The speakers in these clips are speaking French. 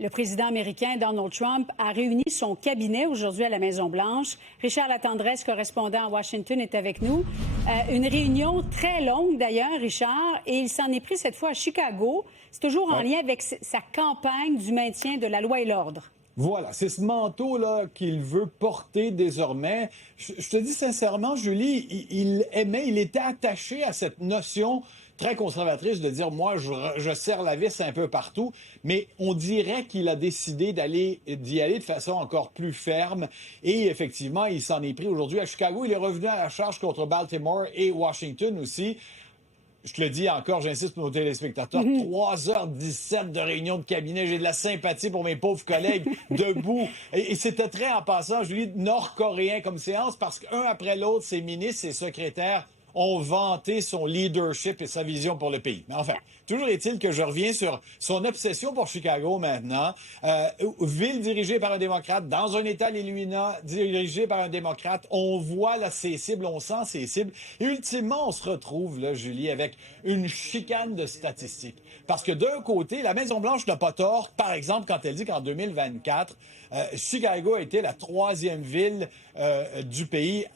Le président américain Donald Trump a réuni son cabinet aujourd'hui à la Maison-Blanche. Richard Latendresse, correspondant à Washington, est avec nous. Une réunion très longue d'ailleurs, Richard, et il s'en est pris cette fois à Chicago. C'est toujours en lien avec sa campagne du maintien de la loi et l'ordre. Voilà, c'est ce manteau-là qu'il veut porter désormais. Je te dis sincèrement, Julie, il était attaché à cette notion très conservatrice de dire, moi, je serre la vis un peu partout, mais on dirait qu'il a décidé d'y aller de façon encore plus ferme. Et effectivement, il s'en est pris aujourd'hui à Chicago. Il est revenu à la charge contre Baltimore et Washington aussi. Je te le dis encore, j'insiste pour nos téléspectateurs, 3h17 de réunion de cabinet. J'ai de la sympathie pour mes pauvres collègues debout. Et c'était très en passant, Julie, nord-coréen comme séance, parce qu'un après l'autre, ses ministres, ses secrétaires ont vanté son leadership et sa vision pour le pays. Mais enfin, toujours est-il que je reviens sur son obsession pour Chicago maintenant. Ville dirigée par un démocrate, dans un État, l'Illinois, dirigé par un démocrate. On voit là ses cibles, on sent ses cibles. Et ultimement, on se retrouve, là, Julie, avec une chicane de statistiques. Parce que d'un côté, la Maison-Blanche n'a pas tort, par exemple, quand elle dit qu'en 2024, Chicago a été la 3e ville du pays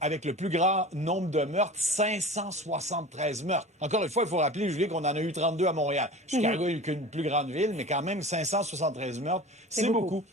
avec le plus grand nombre de meurtres, 573 meurtres. Encore une fois, il faut rappeler, Julie, qu'on en a eu 32 à Montréal. Chicago est une plus grande ville, mais quand même 573 meurtres, c'est beaucoup.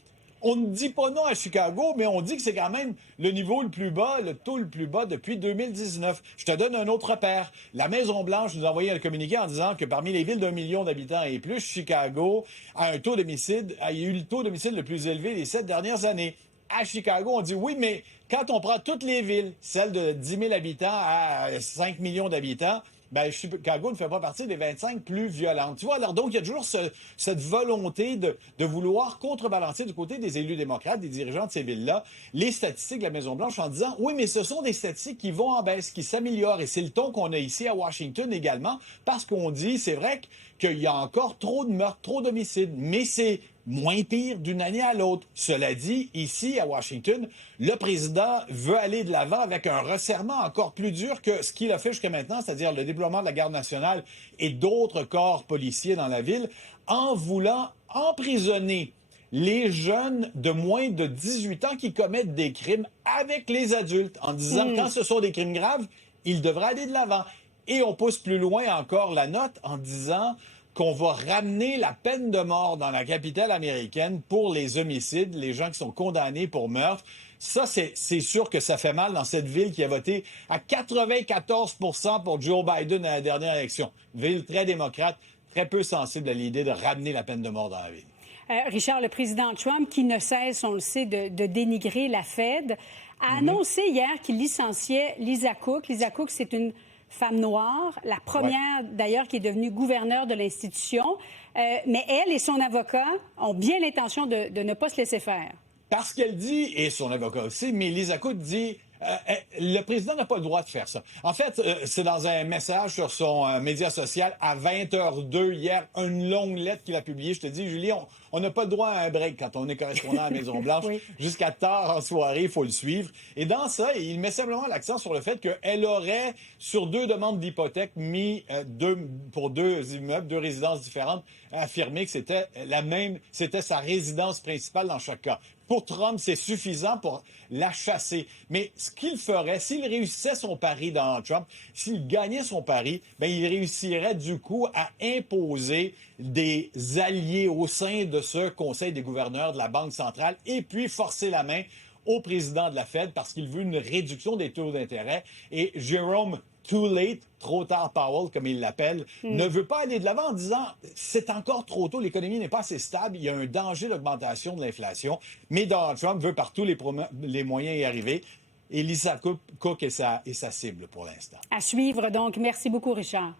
On ne dit pas non à Chicago, mais on dit que c'est quand même le niveau le plus bas, le taux le plus bas depuis 2019. Je te donne un autre repère. La Maison-Blanche nous a envoyé un communiqué en disant que parmi les villes d'1 million d'habitants et plus, Chicago a eu le taux d'homicide le plus élevé des 7 dernières années. À Chicago, on dit oui, mais quand on prend toutes les villes, celles de 10 000 habitants à 5 millions d'habitants, ben, Chicago ne fait pas partie des 25 plus violentes. Tu vois, alors donc, il y a toujours cette volonté de vouloir contrebalancer du côté des élus démocrates, des dirigeants de ces villes-là, les statistiques de la Maison-Blanche en disant, oui, mais ce sont des statistiques qui vont en baisse, qui s'améliorent. Et c'est le ton qu'on a ici à Washington également, parce qu'on dit, c'est vrai qu'il y a encore trop de meurtres, trop d'homicides, mais c'est moins pire d'une année à l'autre. Cela dit, ici, à Washington, le président veut aller de l'avant avec un resserrement encore plus dur que ce qu'il a fait jusqu'à maintenant, c'est-à-dire le déploiement de la Garde nationale et d'autres corps policiers dans la ville, en voulant emprisonner les jeunes de moins de 18 ans qui commettent des crimes avec les adultes, en disant quand ce sont des crimes graves, ils devraient aller de l'avant. Et on pousse plus loin encore la note en disant qu'on va ramener la peine de mort dans la capitale américaine pour les homicides, les gens qui sont condamnés pour meurtre. Ça, c'est sûr que ça fait mal dans cette ville qui a voté à 94 % pour Joe Biden à la dernière élection. Ville très démocrate, très peu sensible à l'idée de ramener la peine de mort dans la ville. Richard, le président Trump, qui ne cesse, on le sait, de dénigrer la Fed, a annoncé hier qu'il licenciait Lisa Cook. Lisa Cook, c'est une femme noire, la première d'ailleurs qui est devenue gouverneure de l'institution. Mais elle et son avocat ont bien l'intention de ne pas se laisser faire. Parce qu'elle dit, et son avocat aussi, mais Lisa Cook dit, le président n'a pas le droit de faire ça. En fait, c'est dans un message sur son média social à 20h02 hier, une longue lettre qu'il a publiée. Je te dis, Julie, on n'a pas le droit à un break quand on est correspondant à la Maison-Blanche. Oui. Jusqu'à tard en soirée, il faut le suivre. Et dans ça, il met simplement l'accent sur le fait qu'elle aurait, sur 2 demandes d'hypothèque, mis pour 2 immeubles, 2 résidences différentes, affirmé que c'était sa résidence principale dans chaque cas. Pour Trump, c'est suffisant pour la chasser. Mais ce qu'il ferait, s'il réussissait son pari dans Trump, s'il gagnait son pari, ben il réussirait du coup à imposer des alliés au sein de ce Conseil des gouverneurs de la Banque centrale et puis forcer la main au président de la Fed parce qu'il veut une réduction des taux d'intérêt. Et Jérôme Too late, trop tard Powell, comme il l'appelle, ne veut pas aller de l'avant en disant c'est encore trop tôt, l'économie n'est pas assez stable, il y a un danger d'augmentation de l'inflation. Mais Donald Trump veut par tous les moyens y arriver. Et Lisa Cook est sa cible pour l'instant. À suivre donc. Merci beaucoup, Richard.